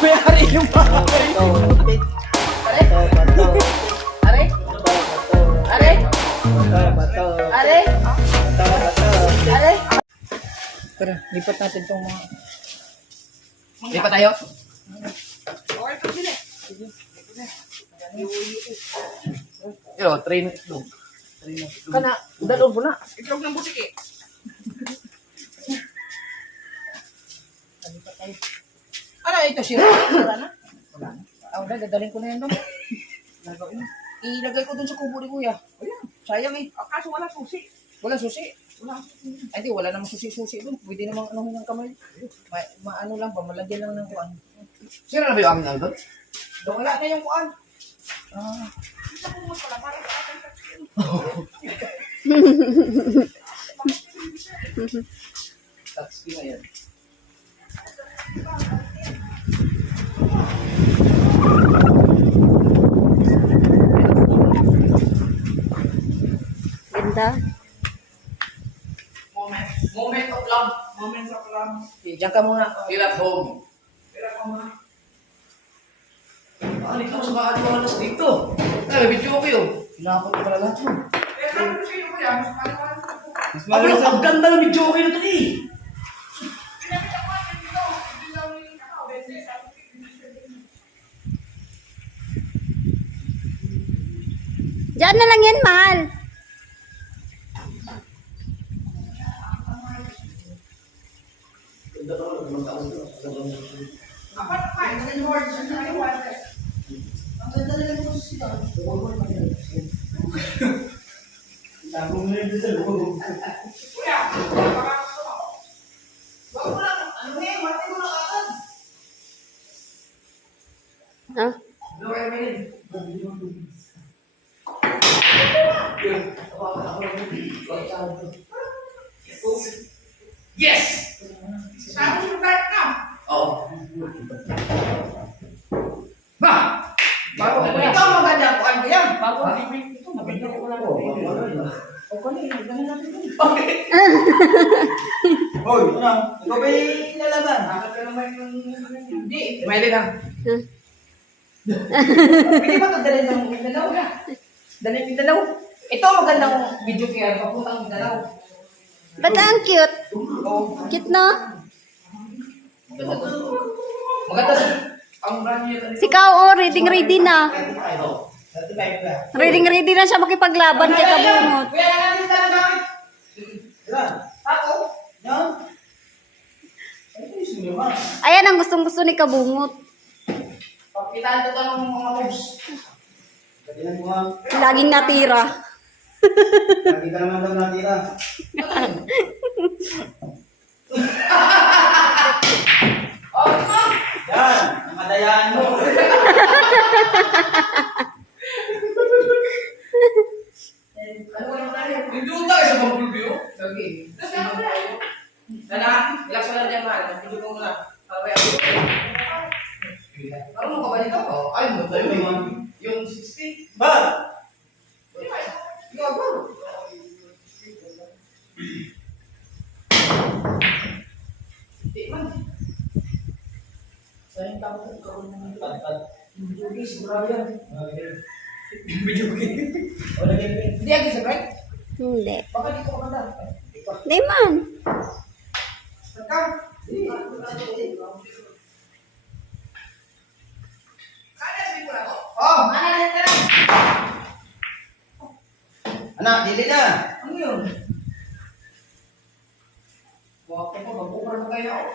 May-ari yung bahay. Are? Are? Are? Are? Tara, lipat natin itong mga... Lipat tayo? Yo, tray na itlog. Kana, dalog mo na. Itlog ng busik eh. Ano ito, sira? Wala na? Wala na. Wala, dadalhin ko na yan doon. Ilagay ko doon sa kubo ni Kuya. Ayan. Sayang eh. Kaso wala susi. Wala susi. Wala susi. Ay, di, wala namang susi-susi doon. Pwede namang anuhin ng kamay. Maano lang ba, malagyan lang ng kuan. Sino na ba yung amin na doon? Doon wala na yung kuan. Isa ko mo pala, parang sa akin touchscreen. Touchscreen na yan. Ganda. Moment of love. Moments of love. Okay, diyan ka muna. Feel at home. Pero ako mga. Ano ito sa mga aliwalas dito? Ay, may video ko yun. Pinakot ko pala lahat yun. Pero sabi ko sa iyo kuya, mas paliwanag ko po. Abay, ang ganda ng video ko na ito eh. Pinapit ako natin dito. Hindi daw yung kakao. Sabi ko, Diyan na lang yan, mahal. apat pa. Ito yung words. Ito yung words. Kuya, baka gusto mo. Wag mo lang. Ano eh, mati mo lang agad. Ah, Ano kayo mainin? Yes! Sabi mo start na. Oo. Ma! Bago ko Ito ang maganda ang kuan ko yan. Bago Ha? ito, maganda ko lang. O kanina, ganun natin yun. Hoy, ano? Ikaw ba yung lalaban? Bakit ka naman yung Hindi. Maylin ha? Pwede ba ito dalhin ng Mindanao na? Dalhin Mindanao. Ito ang magandang video kaya papuntang Mindanao. ba't ang cute? Oo. Cute, no? Maganda sa ang brand niya. Si Kao, oh, ready na. 35 ka. Ready na siya makipaglaban kay Kabungot. Kuya, natin ka na gamit. Ilan? Ako? Yan? Ano yung sinima? Ayan ang gustong-gusto ni Kabungot. Pagkitaan ko ito ng mga moves. Kailan mo nga? Laging natira. Lagi ka naman daw natira. Oh, ito. Yan! Namadayaan mo. Ano ko naman tayo? Hindi ko tayo sa Bumblebee. Sige. Tapos ako na. Dala, relax mo lang dyan, mahal. Video ko muna. Para ako. Marunong ka ba dito? Ay, mo tayo eh. Yung 60. Ba? Ikaw ba? Hindi man. Sayang tao ko ikaw naman. Pat-pat. Video game, sigurado yan. Video game. Wala game. Hindi agad sa break? Hindi. Baka di ko maganda. Hindi man. Tagka. Kaya sabi ko na to. Oh, manalin ka na. Anak, dili na. Ano yun? Wakto ko, mag-ukar mo kayo ako.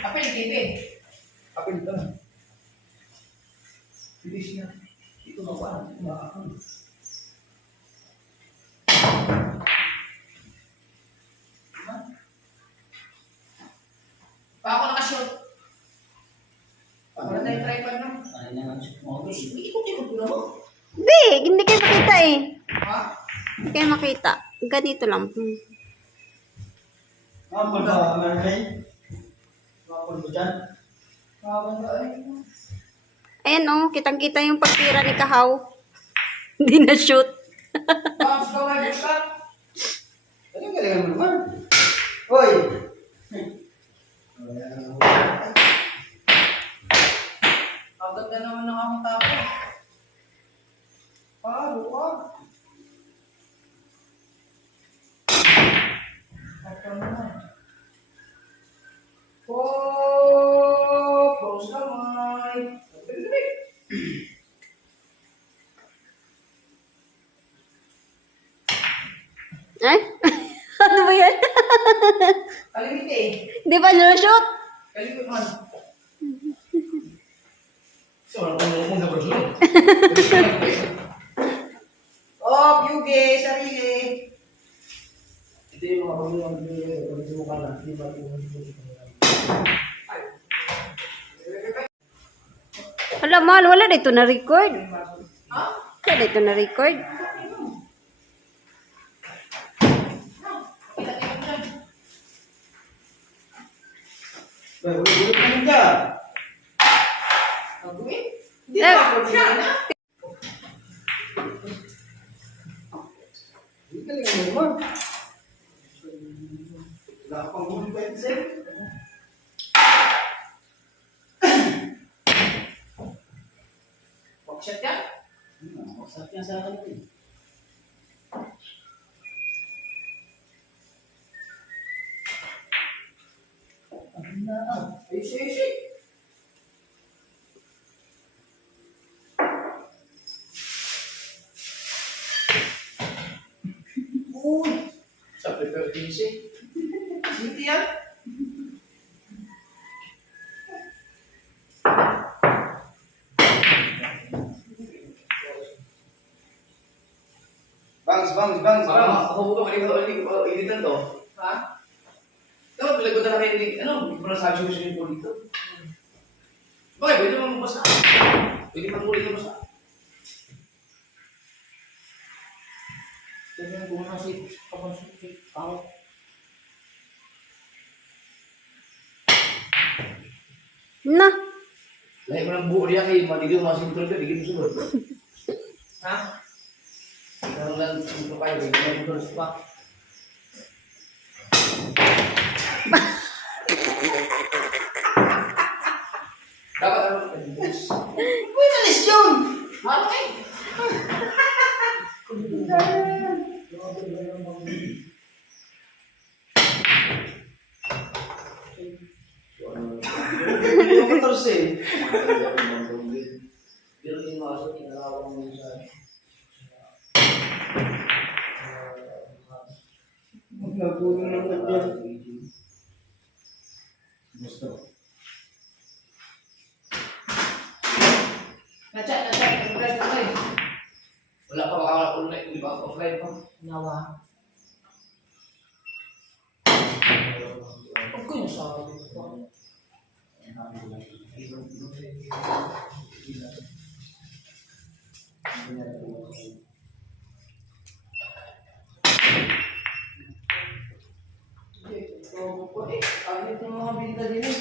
Apel, TV. Apil ka na. Bilis niya. Ito na ba? Makakang. Pa ako nakashoot. Wala tayong tripod na. Ay naman siya. Mga Ikot-ikot ko na mo. Hindi kayo makita eh. Ha? Hindi kayo makita. Ganito lang. Mapal ba, Marlene? Mapal mo dyan? Mabang ka ay. Ayan oh, kitang-kita yung pagtira ni Kahaw. Hindi na shoot. Bounce ka may buksan. Ano galingan mo naman? Hoy! Kalimit eh. Di ba sinushoot? Kalimit man. So, ano kung na bersulong? Oh, Yuge, sarili. Ito yung mga paglulang dito mo ka lang. Di ba ito? Wala, mahal. Wala dito na-record. Ha? Wala dito na-record. Ulit ka lang ka. Gagawin? Hindi ba ako siya na? Hindi ka lang naman. Wala pang muli pa ito sa'yo. Pagshot yan? Maksat niya sa akin ito. Ayos, ayos, ayos. Uy! Sa prepare easy. Siti yan? Bangs, bangs, bangs, bangs. Ako buka editan to. Ha? Dapat pala ko talaga ini, ano, hindi ko na sabi ko po dito. Bakit? Pwede naman basa. Pwede naman po dito basa. Tignan ko na si Pao. Na. Lahat ko ng buo niya kay Madigil, masintro ka, digil mo sunod. Ha? Karang lang, sintro kayo, digil mo sunod pa. Dapat ano, Uy, nalis yun! Okay. Hindi mo terus eh. Pero yung masok, inalawang mo sa Nagpuno ng kanya. Gusto. Na-chat. Press na kayo. wala pa makawala online, di ba? Offline pa. Nawa. Huwag ko yung sabi ko. Kahit yung mga binta din eh.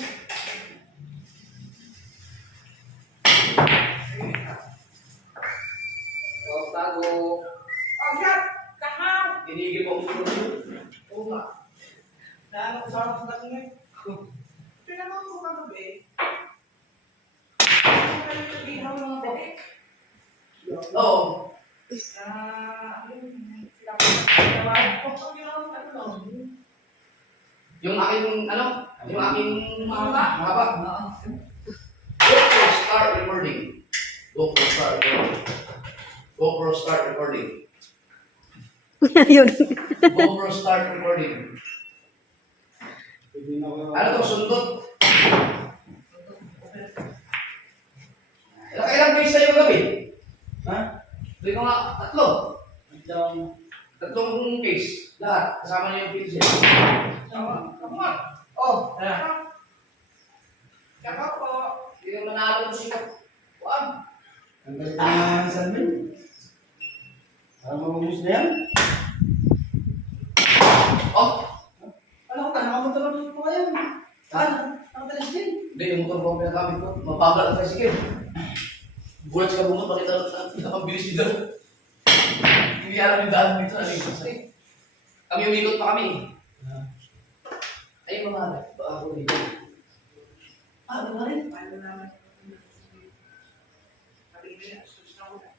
Tago. Pagkat! Kahaw! Tinigil ko ang sunod. Oo nga. Naano ko sa akin sa ngayon. Pinanong ko kagabi. Ihaw ng mga balik. Oo. Yung aking, ano? Yung aking mahaba. GoPro start recording. GoPro start recording. GoPro start recording. Yun. GoPro start recording. Ano to? Sundot? Nakailang days sa'yo gabi? Ha? Doon ko nga, tatlo. Ang Tatlong case. Lahat. Kasama niyo yung pencil. Come on. Oh, Ayan. Tsaka po. Hindi ka manalo mo siya. Wag. galing na Salmin. Parang mabumus na yan. Oh! Ano ka? Nakamunta lang po kayo. Saan? Nakatalis din. Hindi, yung motor ko ang pinagamit ko. Mabagal ang tricycle. Bulat ka bumot, makita ang bilis nito. Hindi alam yung daan dito. Ano yung sa'yo? Kami umikot pa kami. Ay, mga anak. Baka ako dito. Ano nga rin? Paano naman? Sabi niya, susunod na.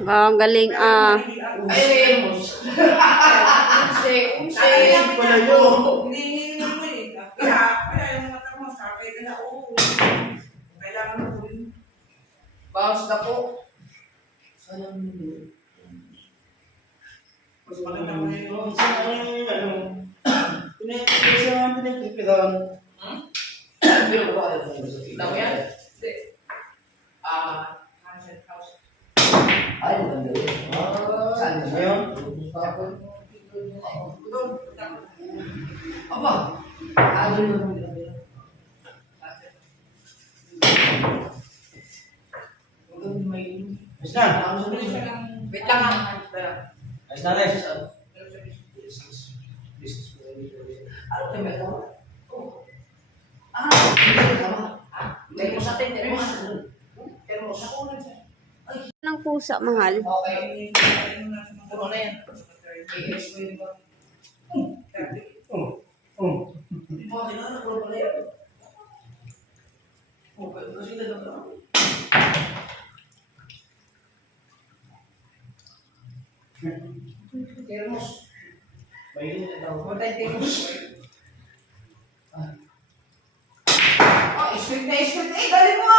Wow, ang galing. Ay, Remos. Umse. Pala yun. Hindi mo eh. Kaya yung mata mo, sabi ka na, oo. Kailangan mo rin. Bounce na po. Sayang nyo. Mas maganda mo yun. Ano? Pinagpipiran. Pero ko ba ito? Kita mo yan? Hindi. Hansel House. Ay, maganda yun. Saan mo yun? Aba! Ano yun? Ayos na. Wait lang ha. Ayos na, Lex. Ano kayo may tama? Termos natin, termos. Termos. Ng pusa, mahal. Okay. Puno na yan. I-explain ko. Hindi mo kakilala, puno pala yan. Okay, kasi na lang. Termos. May yun na daw. Huwag tayo termos. Strict na strict. Dali mo!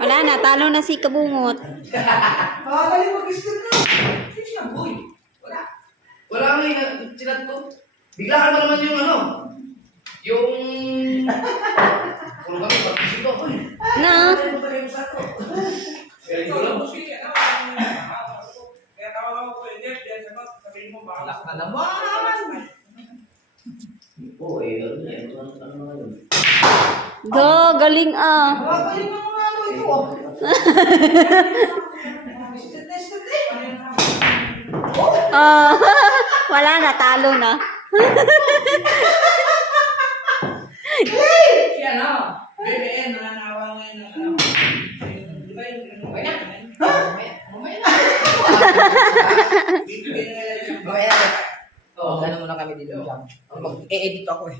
Wala na, talo na si Kabungot. Dali mo, strict na. Strict na, boy. Wala. Wala kang sinat ko. Bigla ka naman yung ano. Yung... Puro kami, pag-isip ko. Na? Ano ba yung sato? Kaya ko lang. Lak na naman! Oo, ano na yun? Ano na yun? Galing ah. Galing mo mga ano ito. Strict na strict Wala na, talo na. Yan o. BBM, nananawa ngayon ng ano. Di ba yung Okay na. Mamaya na. Mamaya na. Oo, ganun muna kami dito. Mag-e-edit ako eh.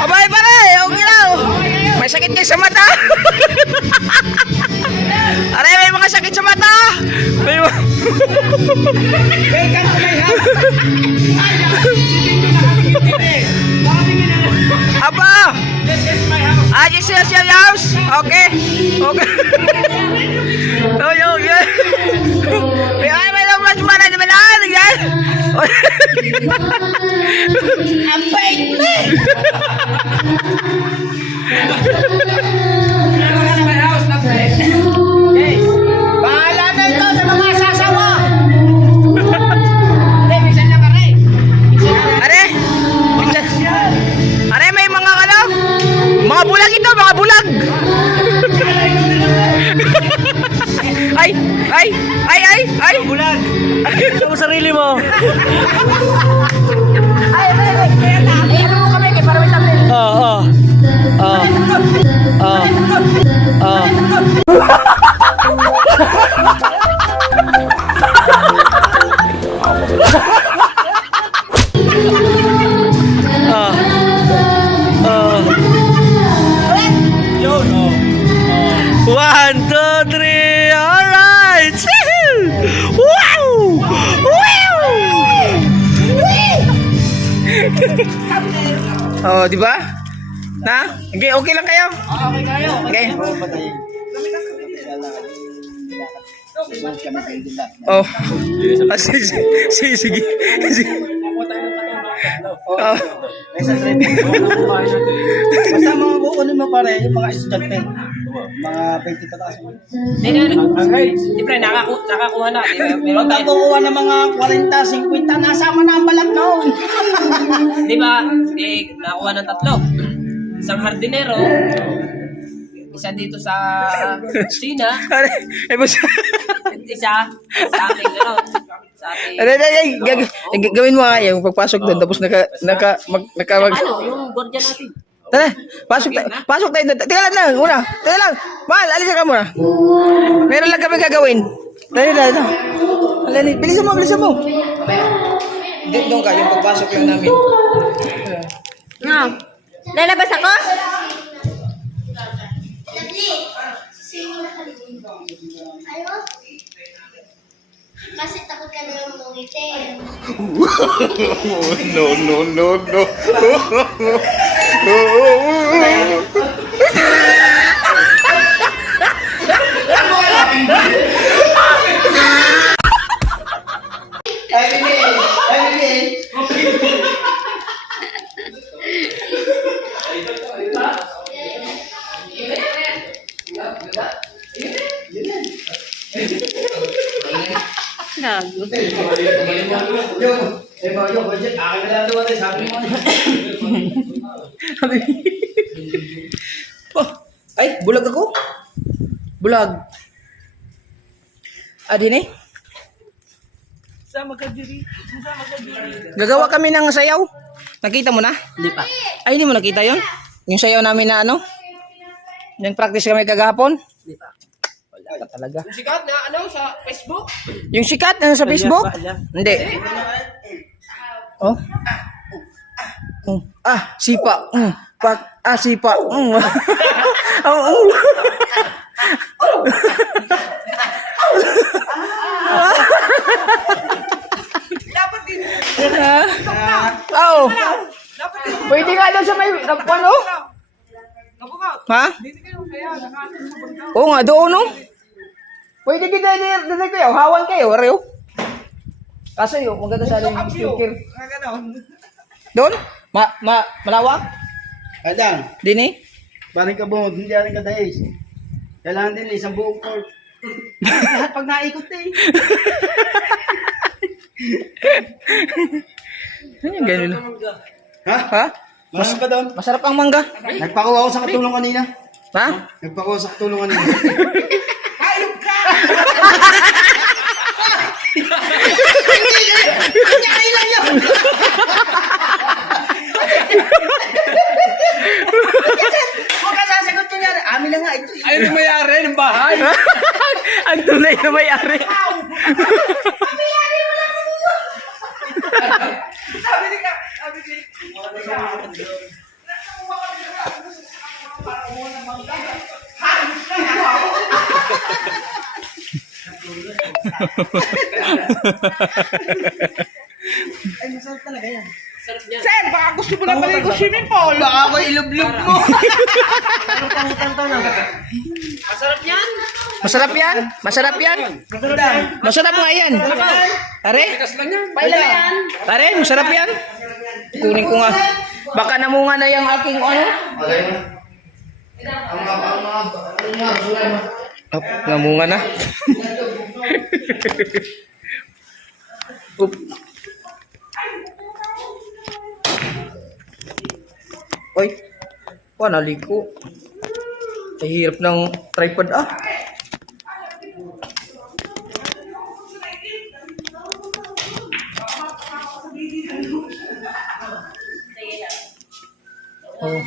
Abay pare, okay lang. May sakit kayo sa mata. Aray, may mga sakit sa mata. May Aba! This is my house. This is your house? Okay. Okay. Oh, yun. May lang mas mana di balaan, yan. Ang bait mo. Bahala na ito sa mga sasawa. Are, may mga ano? Mga bulag ito, mga bulag. Ay. Bulag. Ito mo sarili mo. Ay, ano mo kami kay para may tabi. One, two, three, alright! Wow! Oh, di ba? Na? Okay, okay lang kayo? Okay kayo. Okay. Oh. Sige. Oh. Basta mga kukunin mo pare, yung mga estudyante. Mga 20 pataas mo. Siyempre, nakakuha na. Meron tayo kukuha ng mga 40, 50, nasama na ang balat noon. Di ba? Nakuha ng 3. Isang hardinero. Isa dito sa China. Isa sa ating Gawin mo nga yung pagpasok doon tapos mag Ano, yung gordyan natin. Tara, pasok tayo. Teka lang, muna. Teka lang. Mahal, alis ka muna. Meron lang kami gagawin. Dali. Alin, bilisan mo. Doon ka, yung pagpasok lang namin. No. Lalabas ako? Kasi takot ka na mangitin. No. Gago. Yung budget, akin na lang doon ate, sabi mo. Oh, ay, bulag ako. Bulag. Adin eh. Gagawa kami ng sayaw. Nakita mo na? Hindi pa. Ay, hindi mo nakita yon? Yung sayaw namin na ano? Yung practice kami kagahapon? Hindi pa. Wala ka talaga. Sikat na ano sa Facebook? Yung sikat na sa Facebook? Hindi. Oh. Sipa. Sipa. Oh. Oh. Pwede nga daw sa may ano? Ha? Oo nga, doon no? Pwede kita dito kayo, hawan kayo, reo. Kaso yung maganda sa yung speaker. Doon? Malawak? Adan, Din eh? paring ka bumod, hindi aring ka days. Kailangan din isang buong court. Lahat pag naikot eh. Ano yung ganun? Ha? Ha? Masarap ka doon? Masarap ang mangga. Nagpakuha ako sa katulong kanina. Ha? Nagpakuha sa katulong kanina. Huwag ka sasagot ko niya. Amin na nga ito. Ayun yung mayari ng bahay. Ang tunay na may-ari. Ay, masarap talaga yan. Sen, baka gusto mo na maligo swimming pool. Baka ako ilublob mo. Masarap yan. Masarap yan? Masarap yan? Masarap nga yan. Are? Are, masarap yan? Kunin ko nga. Baka namunga na yung aking ano? Oh, namunga na. Oop. Oy, naligo. Ay, hirap ng tripod ah. Oh.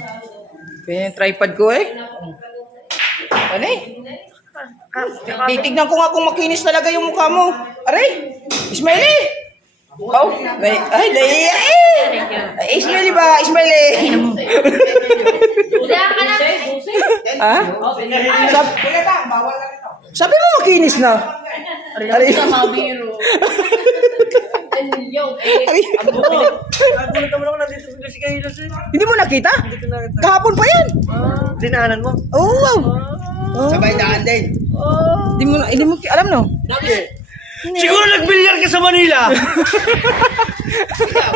Kaya yung tripod ko eh. Ano eh? Titignan ko nga kung makinis talaga yung mukha mo. Aray! Ismaili! Oh, Ismaili ba? Ismaili! Ha? Sabi mo makinis na. Aray! Aray! Hindi mo nakita? Kahapon pa yan. Dinaanan mo? Oh, wow. Sabay daan din. Hindi mo alam no? Siguro nagbilyar ka sa Manila.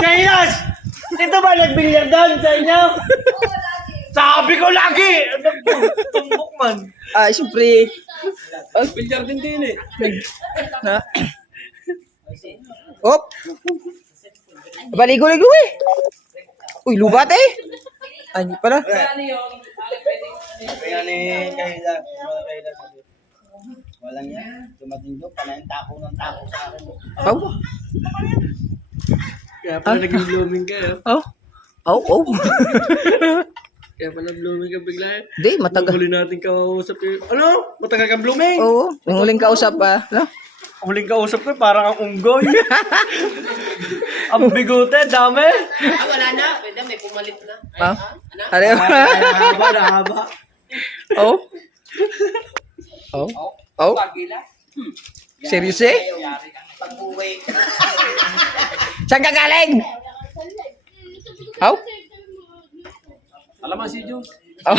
Kailas! Ito ba nagbilyar doon sa inyo? Sabi ko lagi! Tumbok man. Siyempre. Bilyar din eh. Na. Op. Baligo-ligo eh. Uy, lubat eh. Ay, hindi pala. Kaya ni Kailas. Walang yan. Dumating doon, pala yung tako ng tako sa akin. Oh. Kaya pala naging blooming ka. Oh. Oh, oh. Kaya pala blooming ka bigla. Di, matagal. Huli natin kausap yun. Ano? Matagal kang blooming? Oo, yung huling kausap pa. No? Huling kausap ko, parang ang unggoy. Ang bigote, dami. Wala na. Pwede, may pumalit na. Ah? Ano yun? Nahaba. Oh? Oh? Oh? Serious eh? Pag-uwi. Saan ka galing? Oh? Alam mo si Jun. Oh.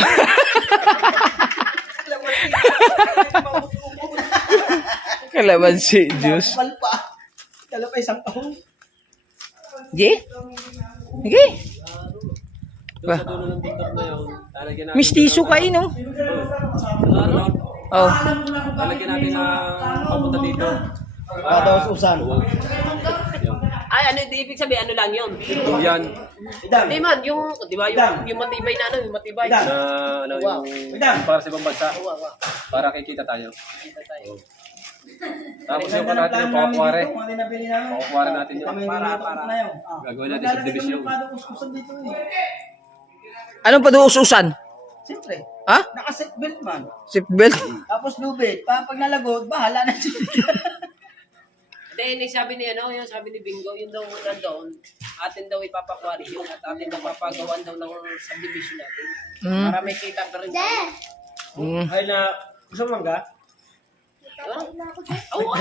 Kalamansi juice. Palpa. Dala pa isang kahon. Sige? Sige? Ba? Mistiso ka no? Oh. Talagyan natin na papunta dito. Usan. Ay, ano yung ibig sabihin? Ano lang yun? Yan. Idam. Hindi man, yung, di ba, yung matibay na ano, yung matibay. Idam. Na, ano, Wow. Idam. para sa ibang bansa. Wow, wow. Para kikita tayo. Kita tayo. Tapos yung pa natin yung pakakware. Kung nabili namin. Pakakware natin yun. Kami para na yun. Gagawin natin sa division. Usan dito eh. Anong paduususan? Siyempre. Ha? Naka-seatbelt man. Seatbelt? Tapos lubid. Pag nalagod, bahala na siya. Then, sabi ni, ano, yung sabi ni Bingo, yun daw nandoon, atin daw ipapakwari yun at atin daw papagawan daw ng subdivision natin. Mm. Para may kita ka rin. Mm. Ay na, gusto mo mangga? Oo,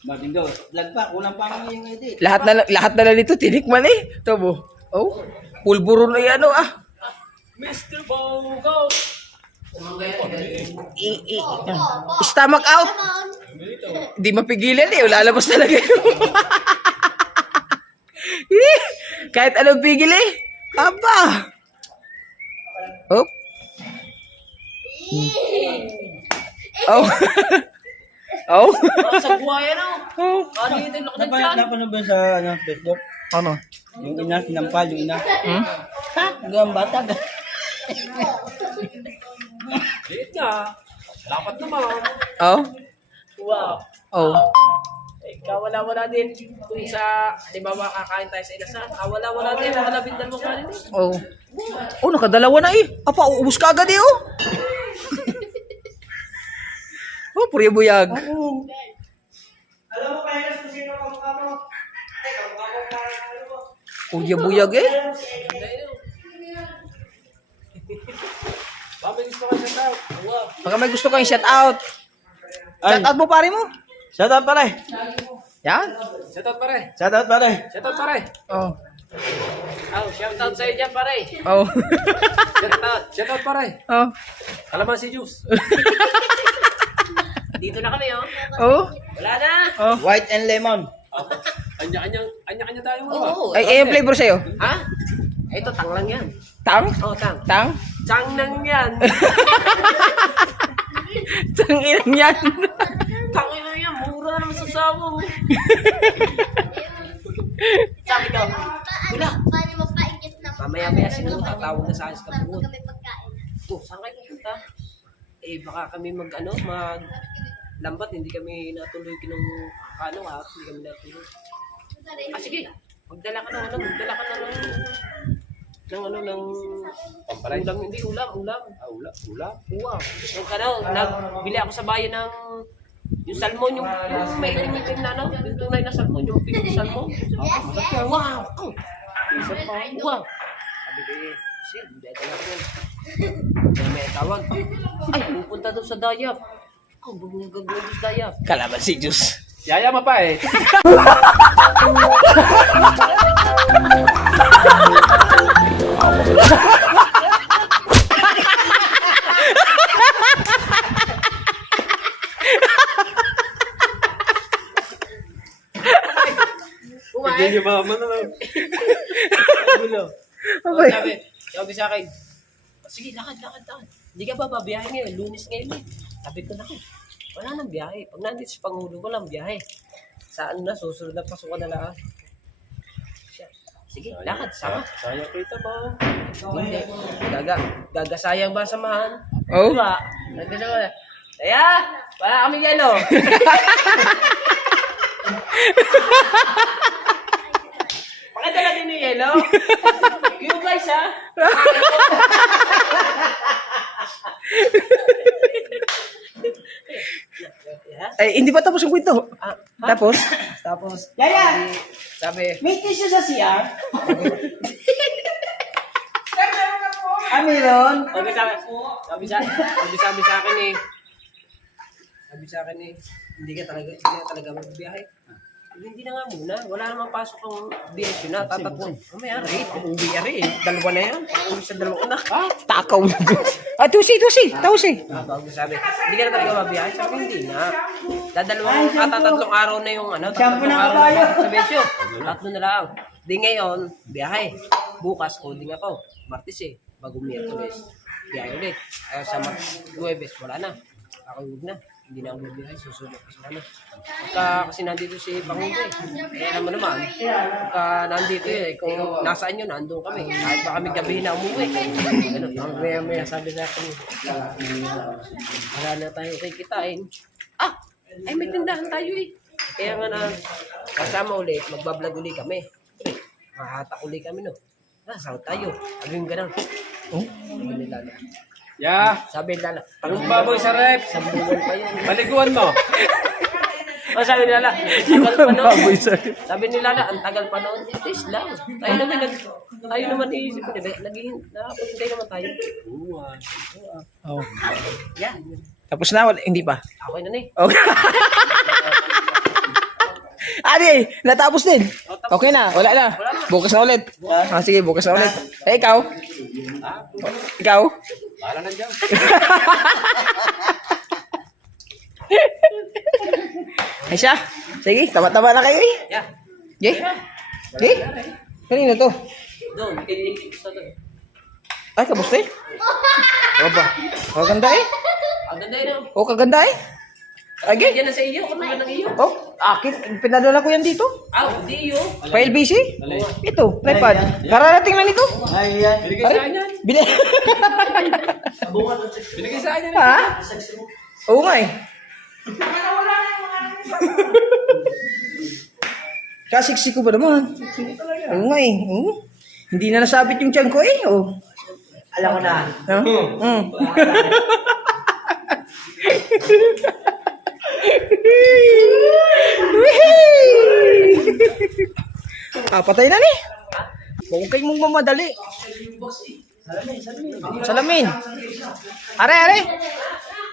Baging daw. Vlog pa, kulang pa ang yung edit. Lahat na lang nito tinikman eh. Tabo. Oh. Pulburo na yan oh ah. Mr. Bongo! Stomach out. Di mapigilan eh. Lalabas talaga yun. Kahit anong pigil eh. Aba. Oh. Oh. Oh. Sa buhay, ano? Ano yun din ako ng tiyan? Napanood ba sa Facebook? Ano? Yung ina, sinampal, yung ina. Hmm? Hanggang bata. Liit nga. Dapat naman. Oh. Wow. Oh. Eh, kawala-wala din kung sa, di ba makakain tayo sa inasal, kawala-wala din, mga labindal mo kanin eh. Oh. Oh, nakadalawa na eh. Apa, uubos ka agad eh oh. Oh, puri buyag. Alam mo kaya kung sino ka mukha mo? Puri buyag eh. Bakit gusto ka siya tao? Wow. Baka may gusto kang shout out. Shout out mo pare mo. Shout out pare. Yan. Shoutout pare. Shout out pare. Shoutout pare. Oh. Oh, shoutout sa'yo dyan pare. Oh. Shoutout pare. Oh. Alaman si Juice. Dito na kami oh. Oh. Wala na. Oh. White and lemon. Anya-anya tayo mo. Oo. Ay, yung flavor sa'yo. Ha? Ito, tang lang yan. Tang? Oh, tang. Tang? Tang nang yan. Tang ilang yan. Tang ina yan. Mura naman sa sawang. Sabi daw, wala. Paano mapaikit na Mamaya-maya siguro tatawag na sa akin sa kabungon. kami pagkain? Oh, saan kayo pupunta? Eh, baka kami lambat, hindi kami natuloy kinong hindi kami natuloy. Ah, sige. Magdala ka ng pampalay. Ulam, hindi, ulam. Ulam. Wow. Yung nagbili ako sa bayan ng yung salmon, yung may limited na yung tunay na salmon, yung pink salmon. Wow! Oh. Wow! Sabi ko sir, hindi dala ko yan. May tawag. Ay, pupunta daw sa Dayap. Oh, gagawin doon sa Dayap. Kalamansi juice. Yaya ma pa eh. Kumain. Yung mama naman. Oh, sabi sa akin, sige, lakad. Hindi ka ba babiyahe ngayon? Lunes ngayon eh. Sabi ko na wala nang biyahe. Pag nandito sa Pangulo, walang biyahe. Saan na, susunod na pasukan na lang. Sige, lakad, sama. Sayang kita ba? Hindi. Gagasayang ba samahan? Oh? Diba? Kaya, wala kami yelo. Pakita natin yung yelo. You guys, ha? Eh, hindi pa tapos yung kwento. Ah, Tapos? Yaya, sabi, may tissue sa CR? Meron? sabi sa akin eh. Sabi sa akin eh, hindi ka talaga magbiyahe. Hindi na nga muna. Wala namang pasok ang BSU na. Tatatlo. May ari. Uwi ari eh. Dalawa na yan. Uwi sa dalawang anak. Takaw. Ah, tusi. Bago sabi, hindi ka na talaga mabiyahe. Sabi, hindi na. Tatlong araw na yung ano. Shampoo Tatlong na araw kabayo. na sa BSU. Tatlo na lang. Di ngayon, biyahe. Bukas, coding ako. Martes eh. Bago Miyerkules. Biyahe ulit. Ayaw sa Luwebes, wala na. Ako huwag na. Hindi na ako mabiyahe. Susunod ko sa ano. Kasi nandito si Pangulo eh. Kaya naman naman. Pagka nandito eh. Kung nasaan yun, nandun kami. Kahit ba kami gabi na umuwi. Ganun. Ang maya sabi sa akin. Wala na tayo kikitain. Ay may tindahan tayo eh. Kaya nga na kasama ulit. Magbablog ulit kami. Mahatak ulit kami no. Saan tayo? Ano yung ganun? Sabi ni Lala. Sabi ni Lala. Yung baboy sa rep. Sa buwan pa yun. Paliguan mo. Sabi ni Lala, tagal pa noon. Sabi ni Lala, ang tagal pa noon. Tis lang. Tayo naman iisip ko, diba? Nakapuntay naman tayo. Oh. Yan. Tapos na, hindi pa. Okay na eh. Okay. Adi, natapos din. Okay na, wala na. Bukas na ulit. Sige, bukas na ulit. Eh, ikaw? Ikaw? Wala na dyan. Ay siya. Sige, tama-tama na kayo eh. Yeah. Jay? Jay? Kanino to? Doon, kinilipit sa doon. Ay, kamusta eh? Ano ba? Kaganda eh. Ang ganda yun. Oh, kaganda eh. Agi? Yan na sa iyo. Ano ba ng iyo? Oh, akin. Pinadala ko yan dito. Hindi iyo. File BC? Ito, tripod. Kararating lang ito. Ayan. Bili. Binigay sa akin. Ha? Oo nga eh. Kasiksi ko ba naman? Oo nga eh. Hindi na nasabit yung tiyan ko eh. Oh. Alam ko na. Patay na ni. Huwag kayong mong mamadali. Salamin. Are.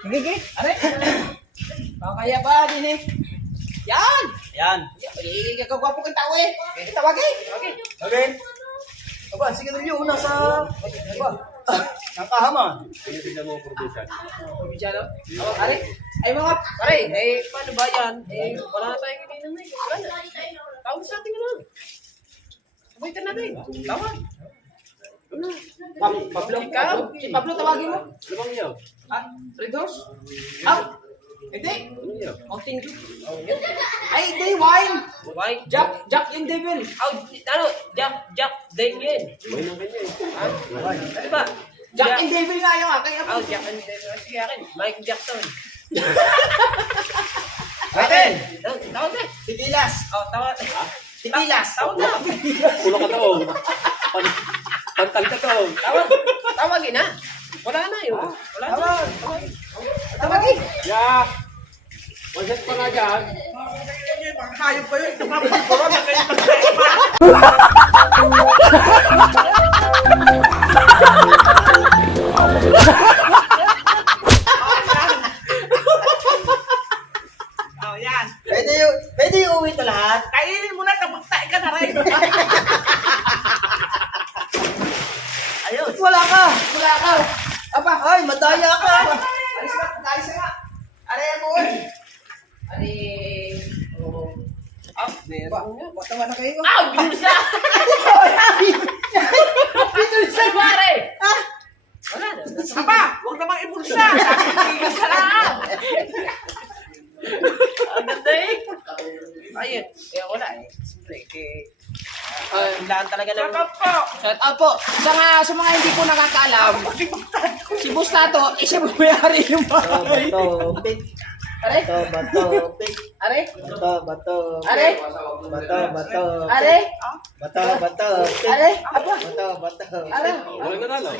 Sige. Are. Kaya ba din eh. Yan. Yan. Kagwapo kang tao eh. Tawagin. Okay. Aba, sige na yun. Nasa... Aba. Nakahama. Bisyado? Are. Ay mga... Pare, paano ba yan? Wala na tayong kininom na eh. Wala na. Tawag sa atin na. Sabay ka natin. Tawag. Pablo. Si Pablo tawagin mo. Lamang niyo. Redos? Hindi. Mountain Dew. Ay, hindi. Wine. Why? Jack and Devil. Jack Daniel. Ano ba? Jack and Devil nga yung aking apo. Jack and Daniel. Sige akin. Mike Jackson. Atin. Tawag na. Titilas. Tawag. Titilas. Tawag na. Pulo ka to. Pantal ka to. Tawagin na. Wala na yun. Wala na. Tawagin. Yeah. Wasit pa nga dyan. Hayop pa yun. Pwede yung uwi ito lahat. Kainin mo na. Kapagtain ka na rin. Ayun. Wala ka. Aba, ay, madaya ka. Alis ka. Aray ako, oy. Meron nga. Batawa na kayo. Binulsa! Pinulsa Pare! Wala na. Aba, huwag namang ibulsa. Sabi ko sa lahat. Ang ganda eh. Ayun. Kaya wala eh. Siyempre, Biglaan talaga ng... Shout out po. Sa mga hindi po nakakaalam, si Bustato, siya po may-ari ng bahay. Bato-pik. Are? Bato-pik. Are? Bato-bato. Are? Bato-bato. Are? Bato-bato. Are? Apa? Bato-bato. Are? Walang nanalo.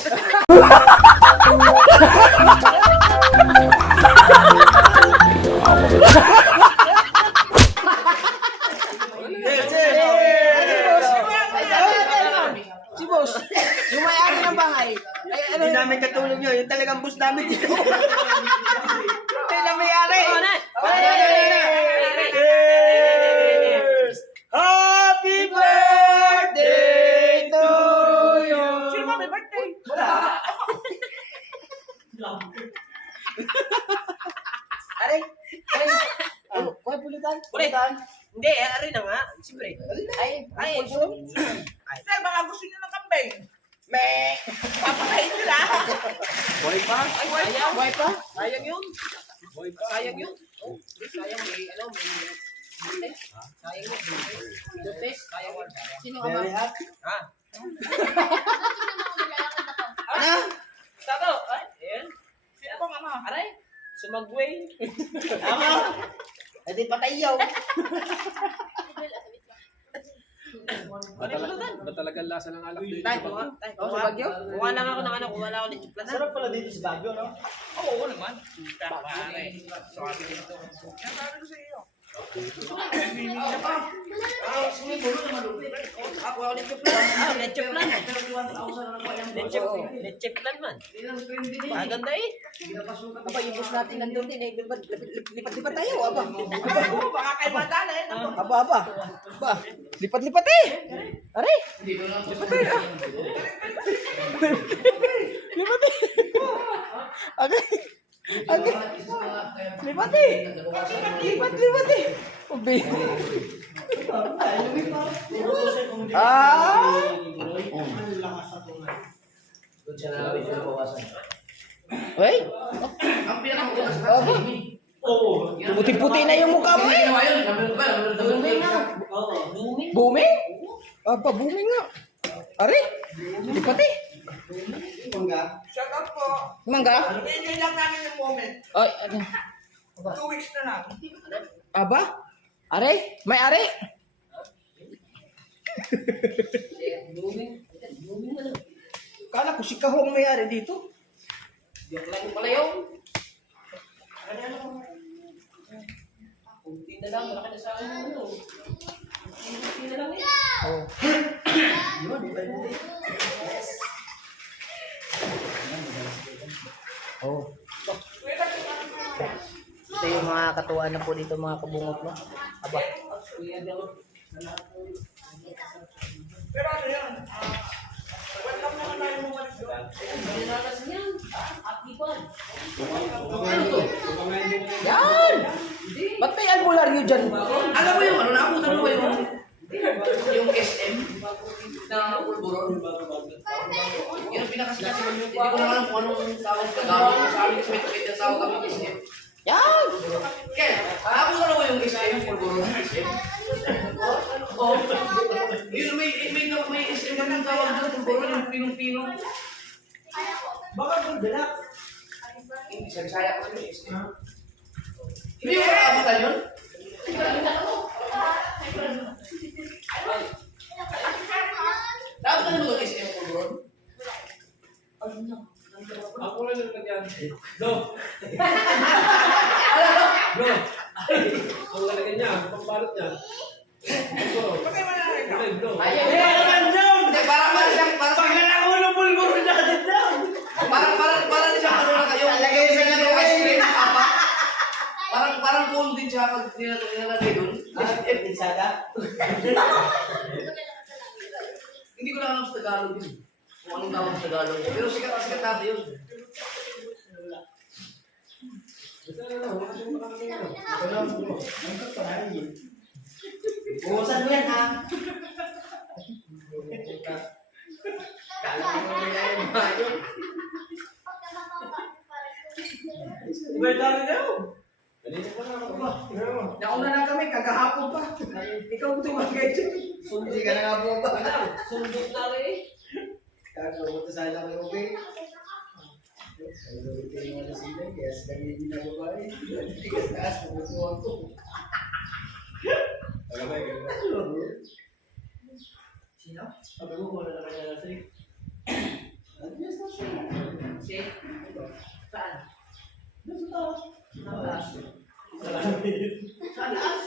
Si boss, yung may-ari ng bahay. Ay, ano Hindi namin katulong yun. Yung talagang bus namin dito. Tayo na may-ari. Happy birthday to you. Sino ba may birthday? Are? Ano? Kuha pulitan? Ulit. Hindi, ari na nga. Siyempre. Ay, Sir, baka gusto niyo ng kambing. me. Papakain nyo na. Boy pa? Ay, sayang. Buhay pa? Sayang yun. Sayang yun. Oh, sayang may, ano, may... Sayang yun. Toothpaste, sayang yun. Sino ka ba? Very happy. Ha? Ano? Tato! Ay, ayan. Sino pong ama? Aray! Sumagway. Tama. Eh di patay yaw. Ba talagang lasa ng alak dito? Tay, kuha. Tay, kuha sa Bagyo? Kuha lang ako ng ano, kuha lang ako ng chiplan. Sarap pala dito sa Baguio, no? Oo naman. Pare. Sabi dito. Yan sabi ko sa iyo. Ako ako ng chiplan. Ah, may chiplan. May chiplan man. Maganda eh. Aba, yung bus natin nandun din eh. Lipat-lipat tayo, aba. Oo, baka kayo madala eh. Aba. Aba. Lipat-lipat eh. Are? Lipat eh. Lipat eh. Okay. Okay. Lipat eh. Lipat eh. Ubi. Doon siya na pinabawasan. Wey? Ang pinakamulas sa kami. Puti-puti na yung mukha mo eh. Ginawa yun. Booming na. Booming? Aba, booming nga. Are? Lipat eh. Shut up po. Mangga? Enjoy lang namin yung moment. Ay, ano? 2 weeks na lang. Aba? Are? May are? Kala ko si Kahong may-ari dito. Joke lang pala yun. Kunti na lang, malaki na sa akin yung ano. Kunti na lang eh. Oh. Oh. Ito yung mga katuwaan na po dito, mga kabungot mo. Aba. Pero ano yun? Welcome naman tayo mo doon. Ano to? Yan! Ba't may albularyo dyan? Alam mo yung ano, naabutan mo ba yung SM na pulburon? Yun ang pinakasikat. Hindi ko na alam kung anong tawag ka. Sa amin kasi may tawag kami SM. Yan! Kaya, naabutan mo yung SM, pulburon? SM? Oo. Yun, may SM na ng tawag doon, pulburon, yung pinong-pino. Baka bulbilak. Hindi, sa Bisaya kasi may SM. Hindi ko naabutan yun? Naabutan mo doon SM, pulburon? Ako lang yung lagyan. No. No. Ang lalagyan niya, ang balot niya. Bakit mo na rin? No. Hindi, parang siyang, Pag nalakulo bulbul natin daw. parang siyang ano na kayo. Talagay sa yung lagay. ice cream, apa. Parang cool din siya pag nilalagay doon. Pinsada. Hindi ko lang alam sa Tagalog yun. Kung anong tawag sa Tagalog. Pero sikat natin yun. Buhusan mo yan, ha? Kala mo na yan. Iberdari daw. Nauna na kami, kagahan. kahapon pa. Ikaw tumagay dyan. Hindi ka na nga po ba? Wala, sundot na rin. Kakabuto sa alam ko, okay? Ay, gawin mo na sila, kaya sa kanya hindi na babae. Hindi ka sa taas, pupusuan ko. Alam mo, Sino? Sabi mo, wala na kanya nasa iyo. ano yung station? Saan? Doon sa taas. Saan taas?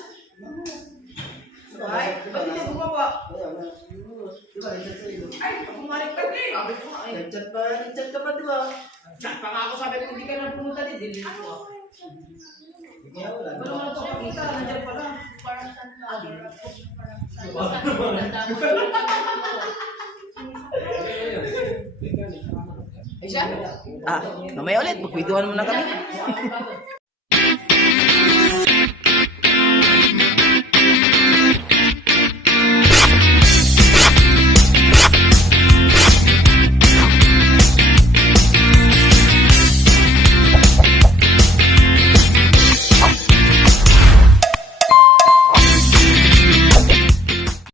Ay, ba't hindi ka bumaba? Wala na. Di ba, nag-chat sa iyo? Ay, kumalik ka din. Sabi ko nga eh. Nag-chat ka pa, di ba? Chat pa nga ako, sabi ko, hindi ka na pumunta din. Hindi ko. Kaya wala. Wala mo na ito pakita, nandiyan pala. Ah, mamaya ulit, magkwentuhan muna kami.